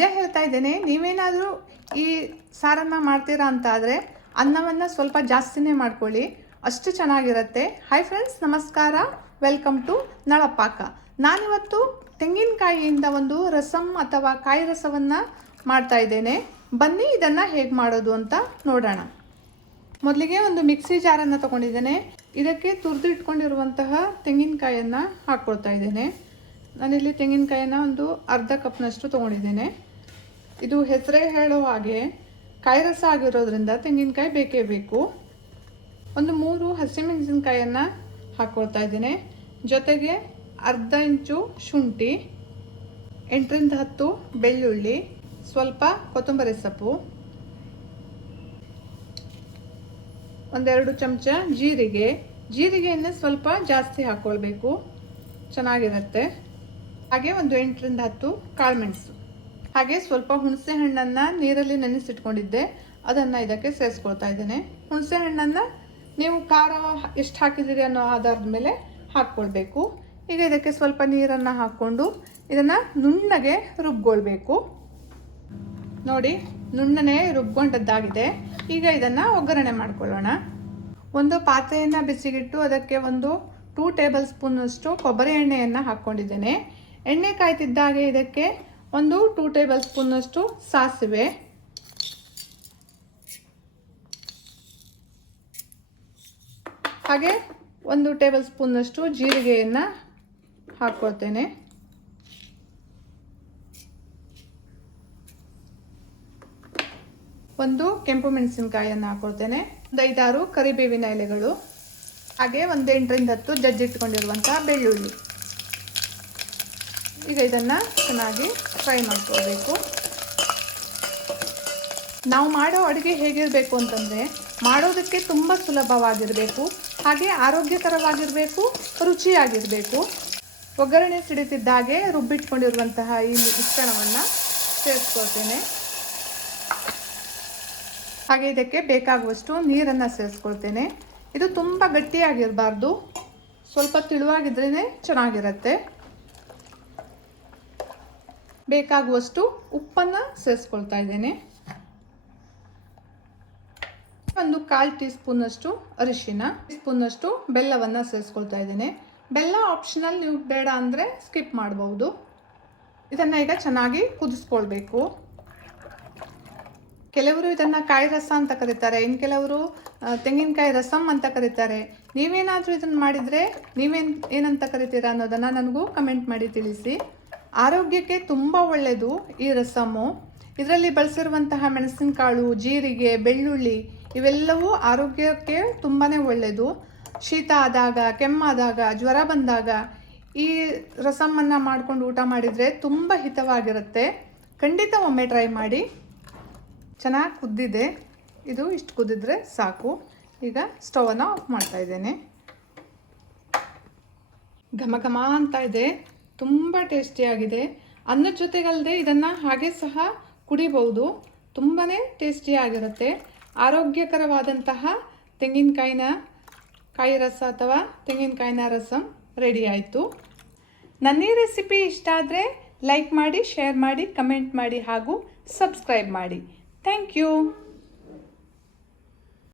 ನಿಜ ಹೇಳ್ತಾ ಇದ್ದೇನೆ, ನೀವೇನಾದರೂ ಈ ಸಾರನ್ನು ಮಾಡ್ತೀರಾ ಅಂತ ಆದರೆ ಅನ್ನವನ್ನು ಸ್ವಲ್ಪ ಜಾಸ್ತಿನೇ ಮಾಡ್ಕೊಳ್ಳಿ, ಅಷ್ಟು ಚೆನ್ನಾಗಿರುತ್ತೆ. ಹಾಯ್ ಫ್ರೆಂಡ್ಸ್, ನಮಸ್ಕಾರ, ವೆಲ್ಕಮ್ ಟು ನಳಪಾಕ. ನಾನಿವತ್ತು ತೆಂಗಿನಕಾಯಿಯಿಂದ ಒಂದು ರಸಂ ಅಥವಾ ಕಾಯಿ ರಸವನ್ನು ಮಾಡ್ತಾ ಇದ್ದೇನೆ. ಬನ್ನಿ ಇದನ್ನು ಹೇಗೆ ಮಾಡೋದು ಅಂತ ನೋಡೋಣ. ಮೊದಲಿಗೆ ಒಂದು ಮಿಕ್ಸಿ ಜಾರನ್ನು ತೊಗೊಂಡಿದ್ದೇನೆ. ಇದಕ್ಕೆ ತುರಿದಿಟ್ಕೊಂಡಿರುವಂತಹ ತೆಂಗಿನಕಾಯಿಯನ್ನು ಹಾಕ್ಕೊಳ್ತಾ ಇದ್ದೇನೆ. ನಾನಿಲ್ಲಿ ತೆಂಗಿನಕಾಯಿನ ಒಂದು ಅರ್ಧ ಕಪ್ನಷ್ಟು ತೊಗೊಂಡಿದ್ದೇನೆ. ಇದು ಹೆಸರೇ ಹೇಳೋ ಹಾಗೆ ಕಾಯಿ ರಸ ಆಗಿರೋದ್ರಿಂದ ತೆಂಗಿನಕಾಯಿ ಬೇಕೇ ಬೇಕು. ಒಂದು 3 ಹಸಿಮೆಣಸಿನಕಾಯನ್ನು ಹಾಕ್ಕೊಳ್ತಾ ಇದ್ದೇನೆ. ಜೊತೆಗೆ ಅರ್ಧ ಇಂಚು ಶುಂಠಿ, 8ರಿಂದ 10 ಬೆಳ್ಳುಳ್ಳಿ, ಸ್ವಲ್ಪ ಕೊತ್ತಂಬರಿ ಸೊಪ್ಪು, 1-2 ಚಮಚ ಜೀರಿಗೆಯನ್ನು ಸ್ವಲ್ಪ ಜಾಸ್ತಿ ಹಾಕ್ಕೊಳ್ಬೇಕು, ಚೆನ್ನಾಗಿರುತ್ತೆ. ಹಾಗೆ ಒಂದು 8ರಿಂದ 10 ಕಾಳುಮೆಣಸು, ಹಾಗೆ ಸ್ವಲ್ಪ ಹುಣಸೆ ಹಣ್ಣನ್ನು ನೀರಲ್ಲಿ ನೆನೆಸಿಟ್ಕೊಂಡಿದ್ದೆ, ಅದನ್ನು ಇದಕ್ಕೆ ಸೇರಿಸ್ಕೊಳ್ತಾ ಇದ್ದೇನೆ. ಹುಣಸೆ ಹಣ್ಣನ್ನು ನೀವು ಖಾರ ಎಷ್ಟು ಹಾಕಿದ್ದೀರಿ ಅನ್ನೋ ಆಧಾರದ ಮೇಲೆ ಹಾಕ್ಕೊಳ್ಬೇಕು. ಈಗ ಇದಕ್ಕೆ ಸ್ವಲ್ಪ ನೀರನ್ನು ಹಾಕ್ಕೊಂಡು ಇದನ್ನು ನುಣ್ಣಗೆ ರುಬ್ಕೊಳ್ಬೇಕು. ನೋಡಿ, ನುಣ್ಣನೆ ರುಬ್ಕೊಂಡದ್ದಾಗಿದೆ. ಈಗ ಇದನ್ನು ಒಗ್ಗರಣೆ ಮಾಡ್ಕೊಳ್ಳೋಣ. ಒಂದು ಪಾತ್ರೆಯನ್ನು ಬಿಸಿಗಿಟ್ಟು ಅದಕ್ಕೆ ಒಂದು 2 ಟೇಬಲ್ ಸ್ಪೂನಷ್ಟು ಕೊಬ್ಬರಿ ಎಣ್ಣೆಯನ್ನು ಹಾಕ್ಕೊಂಡಿದ್ದೇನೆ. ಎಣ್ಣೆ ಕಾಯ್ತಿದ್ದಾಗೆ ಇದಕ್ಕೆ ಒಂದು 2 ಟೇಬಲ್ ಸ್ಪೂನಷ್ಟು ಸಾಸಿವೆ, ಹಾಗೆ 1 ಟೇಬಲ್ ಸ್ಪೂನಷ್ಟು ಜೀರಿಗೆಯನ್ನು ಹಾಕ್ಕೊಳ್ತೇನೆ. ಒಂದು ಕೆಂಪು ಮೆಣಸಿನಕಾಯಿಯನ್ನು ಹಾಕ್ಕೊಳ್ತೇನೆ. ಒಂದು 5-6 ಕರಿಬೇವಿನ ಎಲೆಗಳು, ಹಾಗೆ ಒಂದು 8ರಿಂದ 10 ಜಜ್ಜಿಟ್ಕೊಂಡಿರುವಂತಹ ಬೆಳ್ಳುಳ್ಳಿ. ಈಗ ಇದನ್ನು ಚೆನ್ನಾಗಿ ಫ್ರೈ ಮಾಡ್ಕೊಳ್ಬೇಕು. ನಾವು ಮಾಡೋ ಅಡುಗೆ ಹೇಗಿರಬೇಕು ಅಂತಂದರೆ, ಮಾಡೋದಕ್ಕೆ ತುಂಬ ಸುಲಭವಾಗಿರಬೇಕು, ಹಾಗೆ ಆರೋಗ್ಯಕರವಾಗಿರಬೇಕು, ರುಚಿಯಾಗಿರಬೇಕು. ಒಗ್ಗರಣೆ ಸಿಡಿತಿದ್ದಾಗೆ ರುಬ್ಬಿಟ್ಕೊಂಡಿರುವಂತಹ ಈ ಮಿಶ್ರಣವನ್ನು ಸೇರಿಸ್ಕೊಳ್ತೇನೆ. ಹಾಗೆ ಇದಕ್ಕೆ ಬೇಕಾಗುವಷ್ಟು ನೀರನ್ನು ಸೇರಿಸ್ಕೊಳ್ತೇನೆ. ಇದು ತುಂಬ ಗಟ್ಟಿಯಾಗಿರಬಾರ್ದು, ಸ್ವಲ್ಪ ತೆಳುವಾಗಿದ್ರೇ ಚೆನ್ನಾಗಿರುತ್ತೆ. ಬೇಕಾಗುವಷ್ಟು ಉಪ್ಪನ್ನು ಸೇರಿಸ್ಕೊಳ್ತಾ ಇದ್ದೇನೆ. ಒಂದು 1/4 ಟೀ ಸ್ಪೂನಷ್ಟು ಅರಿಶಿನ, ಸ್ಪೂನಷ್ಟು ಬೆಲ್ಲವನ್ನು ಸೇರಿಸ್ಕೊಳ್ತಾ ಇದ್ದೇನೆ. ಬೆಲ್ಲ ಆಪ್ಷನಲ್, ನೀವು ಬೇಡ ಅಂದರೆ ಸ್ಕಿಪ್ ಮಾಡಬಹುದು. ಇದನ್ನು ಈಗ ಚೆನ್ನಾಗಿ ಕುದಿಸ್ಕೊಳ್ಬೇಕು. ಕೆಲವರು ಇದನ್ನು ಕಾಯಿ ರಸ ಅಂತ ಕರೀತಾರೆ, ಇನ್ನು ಕೆಲವರು ತೆಂಗಿನಕಾಯಿ ರಸಮ್ ಅಂತ ಕರೀತಾರೆ. ನೀವೇನಾದರೂ ಇದನ್ನು ಮಾಡಿದರೆ ಏನಂತ ಕರಿತೀರಾ ಅನ್ನೋದನ್ನು ನನಗೂ ಕಮೆಂಟ್ ಮಾಡಿ ತಿಳಿಸಿ. ಆರೋಗ್ಯಕ್ಕೆ ತುಂಬ ಒಳ್ಳೆಯದು ಈ ರಸಮ್ಮು. ಇದರಲ್ಲಿ ಬಳಸಿರುವಂತಹ ಮೆಣಸಿನಕಾಳು, ಜೀರಿಗೆ, ಬೆಳ್ಳುಳ್ಳಿ ಇವೆಲ್ಲವೂ ಆರೋಗ್ಯಕ್ಕೆ ತುಂಬಾ ಒಳ್ಳೆಯದು. ಶೀತ ಆದಾಗ, ಕೆಮ್ಮಾದಾಗ, ಜ್ವರ ಬಂದಾಗ ಈ ರಸಮ್ಮನ್ನು ಮಾಡ್ಕೊಂಡು ಊಟ ಮಾಡಿದರೆ ತುಂಬ ಹಿತವಾಗಿರುತ್ತೆ. ಖಂಡಿತ ಒಮ್ಮೆ ಟ್ರೈ ಮಾಡಿ. ಚೆನ್ನಾಗಿ ಕುದ್ದಿದೆ, ಇದು ಇಷ್ಟು ಕುದ್ದಿದ್ರೆ ಸಾಕು. ಈಗ ಸ್ಟವನ್ನು ಆಫ್ ಮಾಡ್ತಾ ಇದ್ದೇನೆ. ಘಮ ಘಮ ಅಂತ ಇದೆ, ತುಂಬ ಟೇಸ್ಟಿಯಾಗಿದೆ. ಅನ್ನದ ಜೊತೆಗಲ್ಲದೆ ಇದನ್ನು ಹಾಗೆ ಸಹ ಕುಡಿಬಹುದು, ತುಂಬಾ ಟೇಸ್ಟಿಯಾಗಿರುತ್ತೆ. ಆರೋಗ್ಯಕರವಾದಂತಹ ತೆಂಗಿನಕಾಯಿನ ಕಾಯಿ ರಸ ಅಥವಾ ತೆಂಗಿನಕಾಯಿನ ರಸಂ ರೆಡಿ ಆಯಿತು. ನನ್ನ ಈ ರೆಸಿಪಿ ಇಷ್ಟ ಆದರೆ ಲೈಕ್ ಮಾಡಿ, ಶೇರ್ ಮಾಡಿ, ಕಮೆಂಟ್ ಮಾಡಿ ಹಾಗೂ ಸಬ್ಸ್ಕ್ರೈಬ್ ಮಾಡಿ. Thank you.